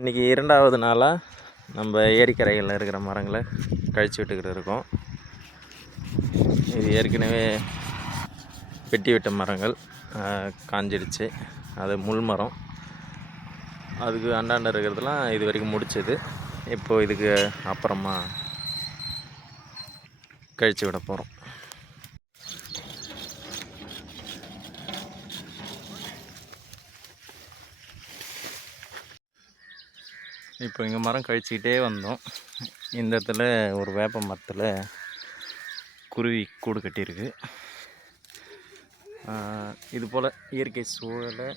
இன்றைக்கி இரண்டாவது நாளாக நம்ம ஏரிக்கரைகளில் இருக்கிற மரங்களை கழிச்சு விட்டுக்கிட்டு இருக்கோம். இது ஏற்கனவே வெட்டி விட்ட மரங்கள். காஞ்சிடுச்சு. அது முள் மரம். அதுக்கு அண்டாண்ட இருக்கிறதுலாம் இது வரைக்கும் முடிச்சது. இப்போது இதுக்கு அப்புறமா கழிச்சு விட போகிறோம் இப்போ இங்கே மரம் கழிச்சிக்கிட்டே வந்தோம். இந்த இடத்துல ஒரு வேப்ப மரத்தில் குருவி கூடு கட்டியிருக்கு. இது போல் இயற்கை சூழலை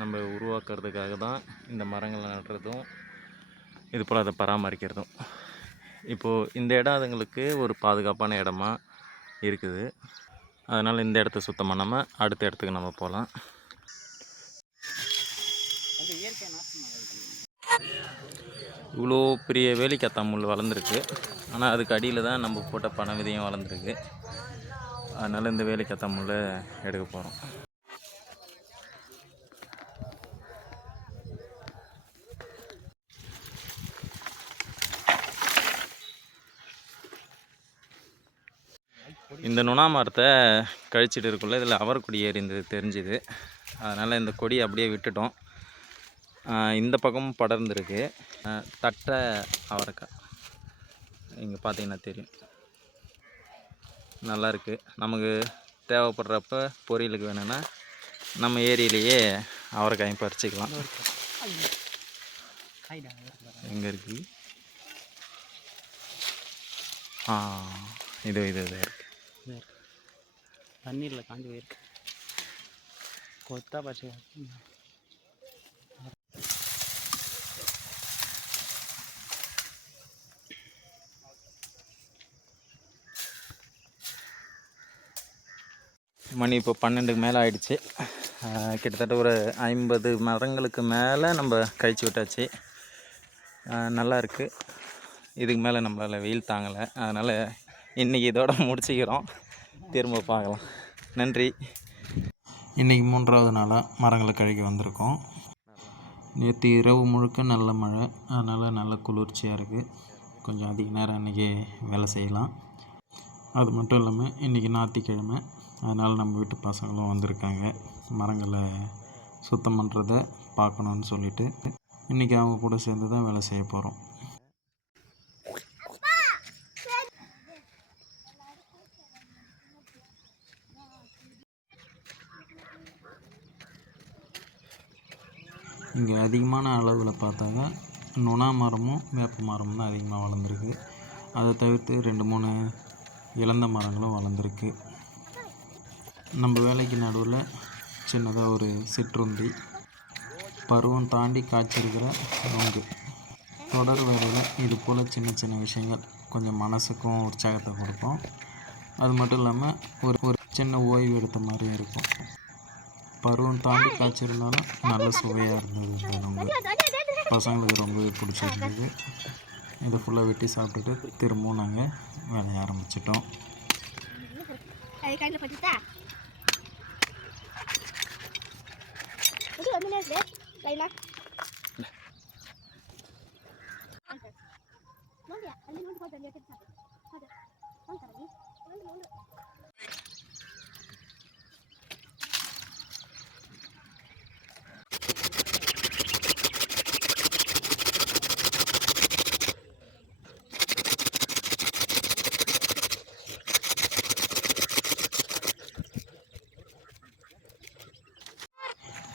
நம்ம உருவாக்குறதுக்காக தான் இந்த மரங்களை நடுறதும் இது போல் அதை பராமரிக்கிறதும். இப்போது இந்த இடம் அதுங்களுக்கு ஒரு பாதுகாப்பான இடமா இருக்குது. அதனால் இந்த இடத்த சுத்தம் பண்ணாமல் அடுத்த இடத்துக்கு நம்ம போகலாம். இவ்வளோ பெரிய வேலிக்காத்தா முள் வளர்ந்துருக்கு. ஆனால் அதுக்கு அடியில் தான் நம்ம போட்ட பண விதையும் வளர்ந்துருக்கு. அதனால் இந்த வேலிக்காத்தா முள் எடுக்க போகிறோம் இந்த நுணா மரத்தை கழிச்சிட்டு இருக்குள்ள இதில் அவரக்குடியே இருந்தது தெரிஞ்சுது. அதனால் இந்த கொடி அப்படியே விட்டுட்டோம். இந்த பக்கமும் படர்ந்துருக்கு. தட்டை அவரைக்காய். இங்கே பார்த்தீங்கன்னா தெரியும். நல்லாயிருக்கு நமக்கு தேவைப்படுறப்ப பொரியலுக்கு வேணும்னா நம்ம ஏரியிலேயே அவரைக்காயும் பறிச்சிக்கலாம். எங்கே இருக்கு? ஆ இது இது இது இருக்கு. தண்ணீரில் காஞ்சி போயிருக்கு. கொத்தா பச்சை மணி இப்போ பன்னெண்டுக்கு மேலே ஆயிடுச்சு. கிட்டத்தட்ட ஒரு ஐம்பது மரங்களுக்கு மேலே நம்ம கழிச்சு விட்டாச்சு. நல்லா இருக்குது இதுக்கு மேலே நம்மளால் வெயில் தாங்கலை. அதனால் இன்றைக்கி இதோட முடிச்சுக்கிறோம். திரும்ப பார்க்கலாம். நன்றி. இன்றைக்கி மூன்றாவது நாளாக மரங்களை கழிக்க வந்திருக்கோம். நேற்று இரவு முழுக்க நல்ல மழை. அதனால் நல்ல குளிர்ச்சியாக இருக்குது கொஞ்சம் அதிக நேரம் இன்றைக்கி வேலை செய்யலாம். அது மட்டும் இல்லாமல் இன்றைக்கி ஞாயிற்றுக்கிழமை. அதனால் நம்ம வீட்டு பசங்களும் வந்திருக்காங்க. மரங்களை சுத்தம் பண்ணுறத பார்க்கணுன்னு சொல்லிட்டு இன்றைக்கி அவங்க கூட சேர்ந்து தான் வேலை செய்ய போகிறோம் இங்கே அதிகமான அளவில் பார்த்தாங்க நுணா மரமும் வேப்ப மரமும் தான் அதிகமாக வளர்ந்துருக்கு. அதை தவிர்த்து ரெண்டு மூணு இழந்த மரங்களும் வளர்ந்துருக்கு. நம்ம வேலைக்கு நடுவில் சின்னதாக ஒரு சிற்றுண்டி. பருவம் தாண்டி காய்ச்சிருக்கிற நொங்கு. தொடர் வேலையில் இது போல் சின்ன சின்ன விஷயங்கள். கொஞ்சம் மனசுக்கும் உற்சாகத்தை கொடுக்கும். அது மட்டும் இல்லாமல் ஒரு ஒரு சின்ன ஓய்வு எடுத்த மாதிரியும் இருக்கும். பருவம் தாண்டி காய்ச்சிருந்தாலும் நல்ல சுவையாக இருந்தது இந்த நொங்கு. பசங்களுக்கு ரொம்பவே பிடிச்சிருந்தது. இதை ஃபுல்லாக வெட்டி சாப்பிட்டுட்டு திரும்பவும் நாங்கள் வேலைய ஆரம்பிச்சிட்டோம். Kırılabilir de. Leyla. Ne oluyor? Annem onu fazla yakın. Hadi. Hadi. Hadi. Hadi. Hadi.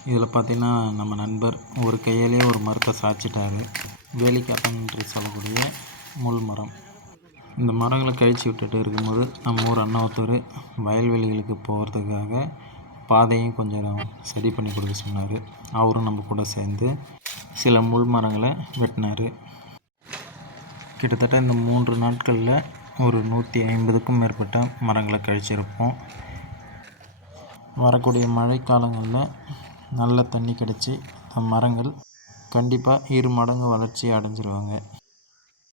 இதில் பார்த்தீங்கன்னா நம்ம நண்பர் ஒரு கையாலே ஒரு மரத்தை சாய்ச்சிட்டாரு. என்று சொல்லக்கூடிய முள் மரம். இந்த மரங்களை கழிச்சு விட்டுட்டு இருக்கும்போது நம்ம ஊர் அண்ணாவத்தூர் வயல்வெளிகளுக்கு போகிறதுக்காக பாதையும் கொஞ்சம் சரி பண்ணி கொடுக்க சொன்னார். அவரும் நம்ம கூட சேர்ந்து சில முள் மரங்களை வெட்டினார். கிட்டத்தட்ட இந்த மூன்று நாட்களில் ஒரு நூற்றி ஐம்பதுக்கும் மேற்பட்ட மரங்களை கழிச்சிருப்போம். வரக்கூடிய மழைக்காலங்களில் நல்ல தண்ணி கிடச்சி அந்த மரங்கள் கண்டிப்பாக இரு மடங்கு வளர்ச்சி அடைஞ்சிருவாங்க.